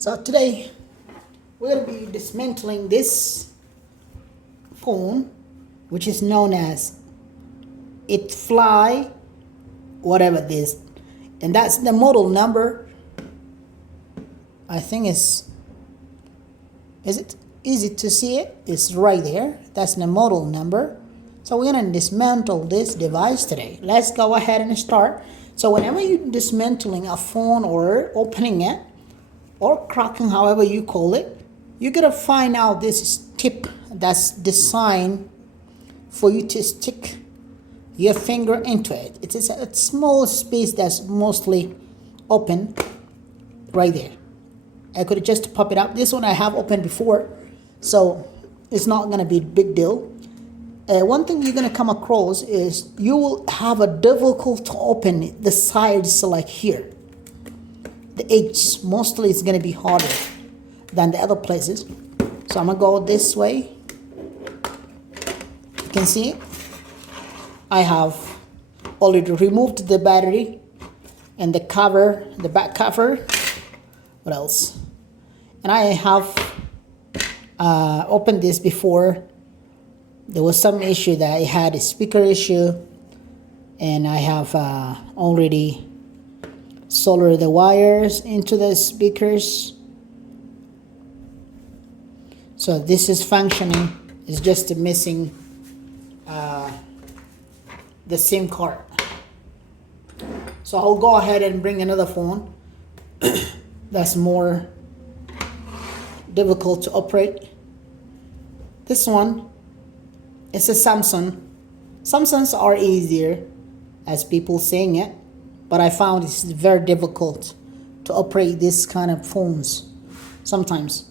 So today we're going to be dismantling this phone, which is known as It Fly, whatever this, and that's the model number. I think is it easy to see it? It's right there. That's the model number. So we're going to dismantle this device today. Let's go ahead and start. So whenever you're dismantling a phone or opening it or cracking, however you call it, you're going to find out this tip that's designed for you to stick your finger into it. It is a small space that's mostly open right there. I could just pop it up. This one I have opened before, so it's not going to be a big deal. One thing you're going to come across is you will have a difficult to open the sides like here. The edge mostly is going to be harder than the other places. So I'm going to go this way. You can see I have already removed the battery and the cover, the back cover. What else? And I have opened this before. There was some issue that I had, a speaker issue, and I have already soldered the wires into the speakers. So this is functioning. It's just missing the SIM card. So I'll go ahead and bring another phone that's more difficult to operate. This one is a Samsung. Samsungs are easier, as people saying it, but I found it's very difficult to operate this kind of phones sometimes.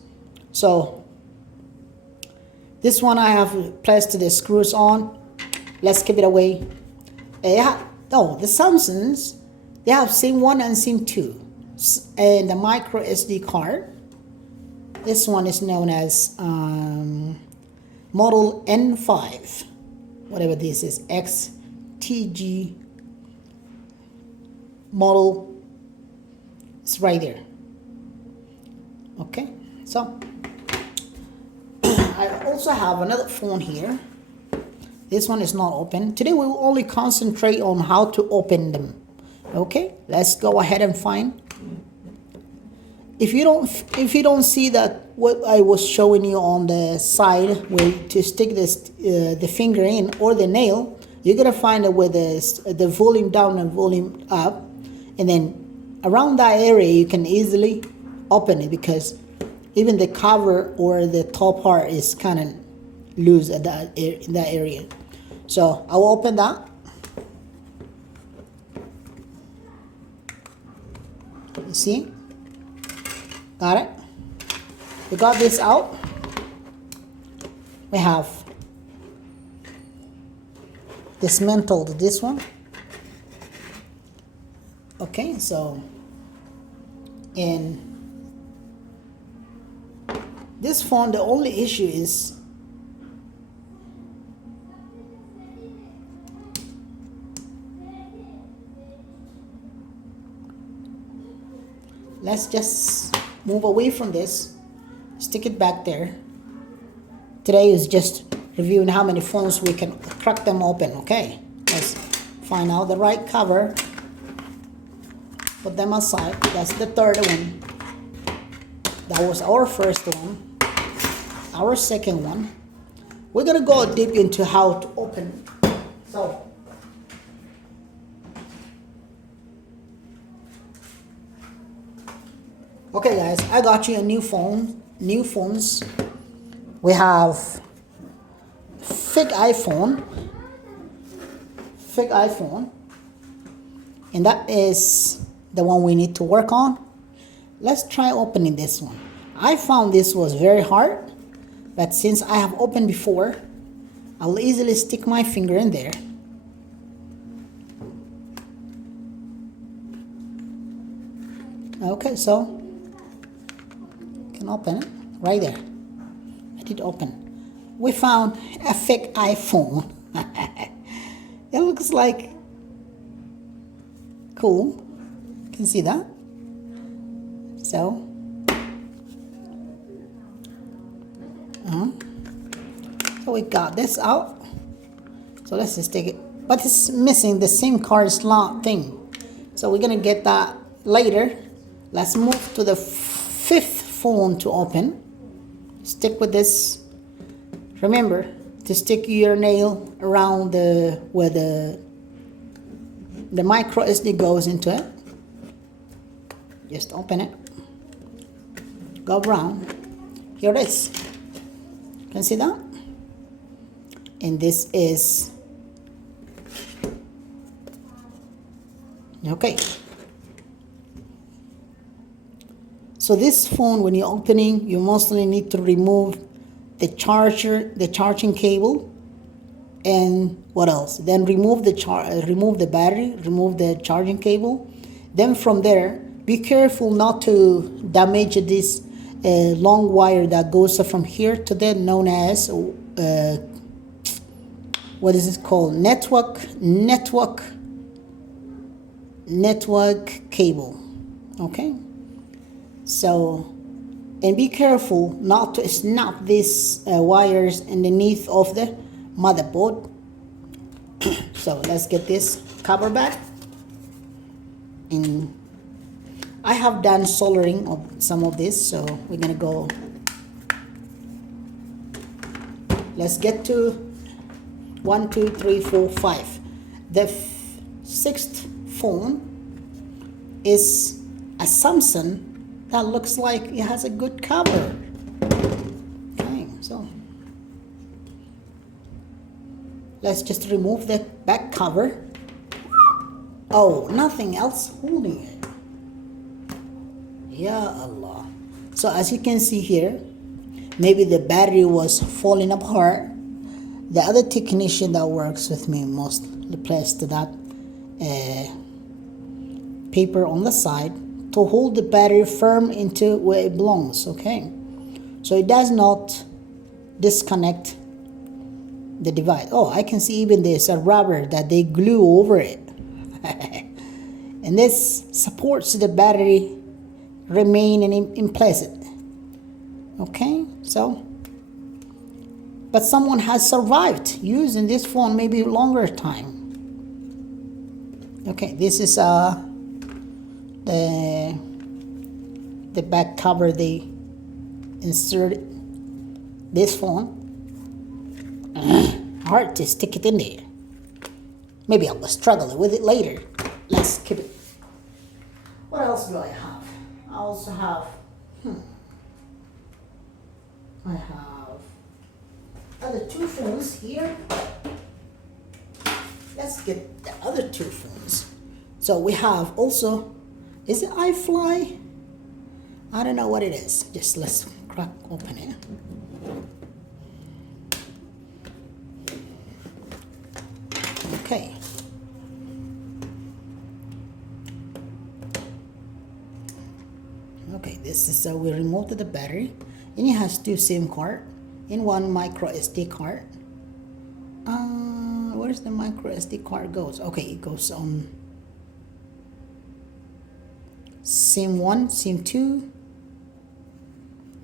So this one I have placed the screws on. Let's keep it away. The Samsungs, they have SIM 1 and SIM 2 and the micro SD card. This one is known as model N5, whatever this is, XTG model. It's right there. Okay, so I also have another phone here. This one is not open. Today we will only concentrate on how to open them. Okay, let's go ahead and find. If you don't see that what I was showing you on the side where to stick this the finger in or the nail, you're gonna find it with the volume down and volume up, and then around that area you can easily open it because even the cover or the top part is kind of loose at in that area. So I will open that. You see? Got it? We got this out. We have dismantled this one. Okay, so in this phone, the only issue is let's just move away from this, stick it back there. Today is just reviewing how many phones we can crack them open. Okay, let's find out the right cover, put them aside. That's the third one. That was our first one. Our second one. We're gonna go deep into how to open. So okay guys, I got you a new phones. We have fake iPhone, and that is the one we need to work on. Let's try opening this one. I found this was very hard, but since I have opened before, I'll easily stick my finger in there. Okay, so can open it right there. I did open. We found a fake iPhone. It looks like cool. Can see that? So So we got this out. So let's just take it. But it's missing the SIM card slot thing. So we're gonna get that later. Let's move to the fifth phone to open. Stick with this. Remember to stick your nail around where the micro SD goes into it. Just open it. Go around. Here it is. Can you see that? And this is okay. So this phone, when you're opening, you mostly need to remove the charger, the charging cable, and what else? Then remove the battery, remove the charging cable. Then from there, be careful not to damage this long wire that goes from here to there, known as what is it called? Network cable. Okay. So, and be careful not to snap these wires underneath of the motherboard. So let's get this cover back. And I have done soldering of some of this, so we're gonna go. Let's get to 1, 2, 3, 4, 5. The sixth phone is a Samsung that looks like it has a good cover. Okay, so let's just remove the back cover. Oh, nothing else holding it. Ya Allah. So as you can see here, maybe the battery was falling apart. The other technician that works with me mostly placed that paper on the side to hold the battery firm into where it belongs. Okay, so it does not disconnect the device. Oh, I can see even there's a rubber that they glue over it. And this supports the battery remain in place. Okay, so but someone has survived using this phone maybe longer time. Okay, this is the back cover they inserted this phone. Hard to stick it in there. Maybe I'll struggle with it later. Let's keep it. What else do I have? I also have I have other two phones here. Let's get the other two phones. So we have also, is it iFly? I don't know what it is. Just let's crack open it. Okay. Okay, this is we removed the battery, and it has two SIM card and one micro SD card. Where's the micro SD card goes? Okay, it goes on SIM 1, SIM 2,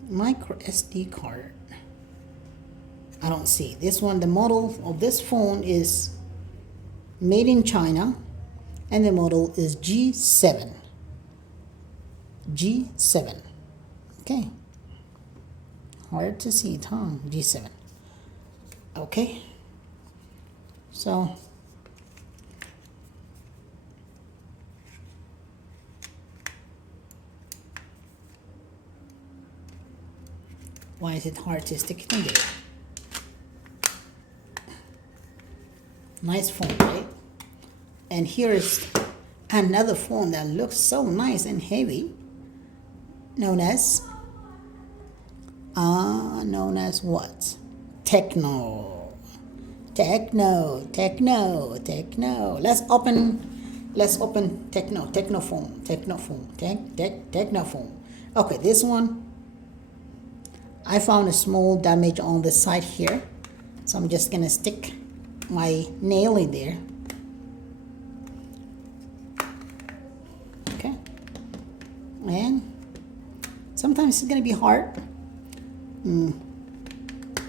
micro SD card. I don't see this one. The model of this phone is made in China, and the model is G7. G7. Okay. Hard to see it, huh? G7. Okay. So why is it hard to stick it in there? Nice phone, right? And here's another phone that looks so nice and heavy, known as what? Techno. Let's open Techno phone. Okay, this one I found a small damage on the side here, so I'm just gonna stick my nail in there. Okay, and sometimes it's gonna be hard. I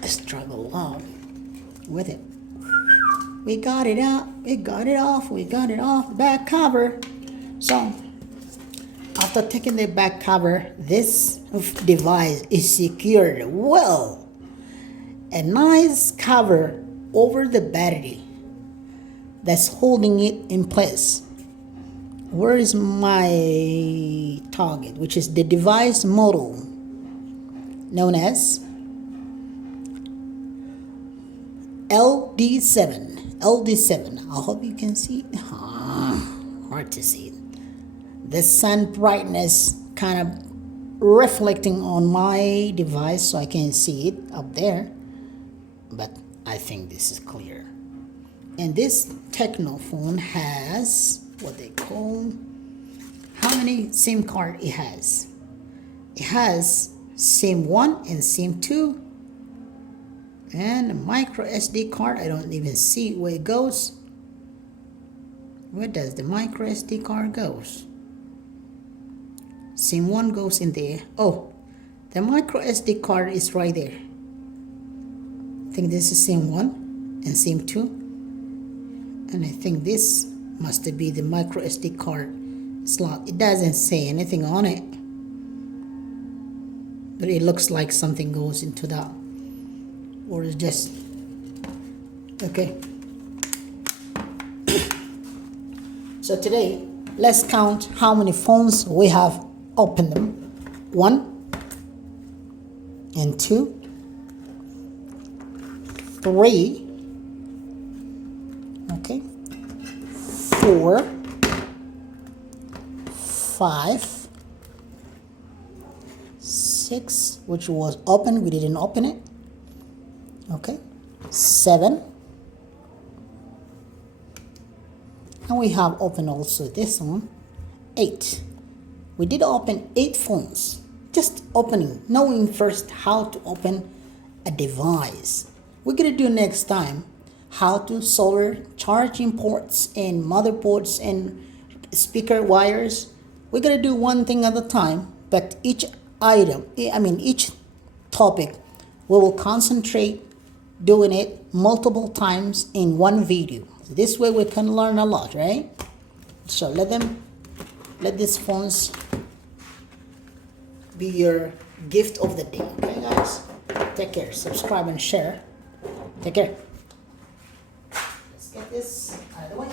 struggle a lot. with it. We got it out, we got it off the back cover. So after taking the back cover, this device is secured well. A nice cover over the battery that's holding it in place. Where is my target, which is the device model known as LD7. I hope you can see it. Hard to see it. The sun brightness kind of reflecting on my device, so I can see it up there, but I think this is clear. And this Tecno phone has what they call, how many SIM card it has? It has SIM 1 and SIM 2 and a micro SD card. I don't even see where it goes. Where does the micro SD card goes? SIM 1 goes in there. Oh, the micro SD card is right there. I think this is SIM 1 and SIM 2. And I think this must be the micro SD card slot. It doesn't say anything on it, but it looks like something goes into that. Or it's just, okay. So today, let's count how many phones we have opened them. 1 and 2, 3, okay, 4, 5, 6, which was open, we didn't open it, okay, 7, and we have opened also this one, 8. We did open 8 phones, just opening, knowing first how to open a device. We're gonna do next time how to solder charging ports and motherboards and speaker wires. We're gonna do one thing at a time, but each topic, we will concentrate doing it multiple times in one video. This way we can learn a lot, right? So let these phones be your gift of the day. Okay, guys? Take care. Subscribe and share. Take care. Let's get this out of the way.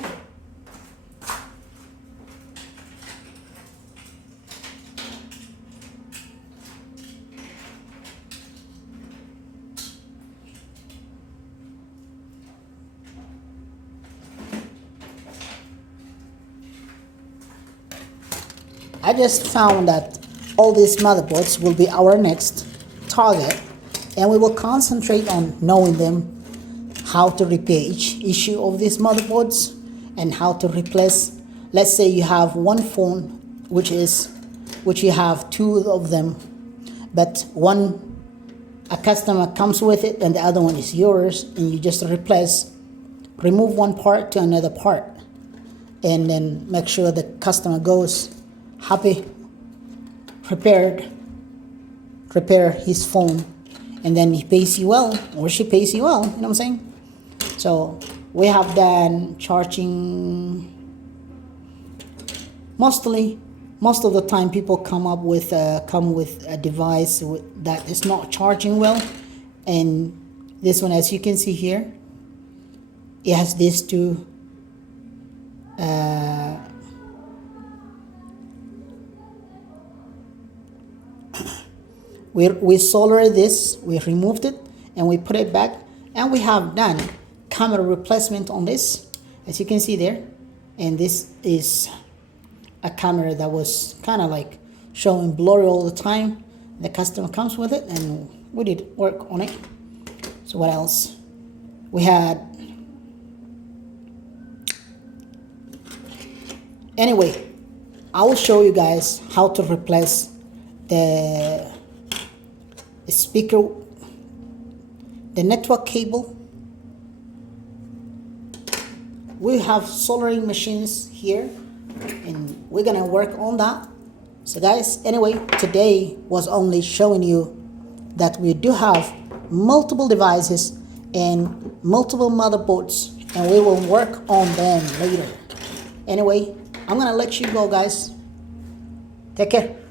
I just found that all these motherboards will be our next target, and we will concentrate on knowing them, how to repair each issue of these motherboards, and how to replace. Let's say you have one phone which you have 2 of them, but a customer comes with it and the other one is yours, and you just remove one part to another part, and then make sure the customer goes happy, repair his phone, and then he pays you well, or she pays you well, you know what I'm saying? So we have done charging. Most of the time people come with a device that is not charging well, and this one, as you can see here, it has these 2 we soldered this, we removed it, and we put it back, and we have done camera replacement on this, as you can see there. And this is a camera that was kind of like showing blurry all the time. The customer comes with it, and we did work on it. So what else? We had, anyway, I will show you guys how to replace the speaker, the network cable. We have soldering machines here, and we're gonna work on that. So guys, anyway, today was only showing you that we do have multiple devices, and multiple motherboards, and we will work on them later. Anyway, I'm gonna let you go, guys. Take care.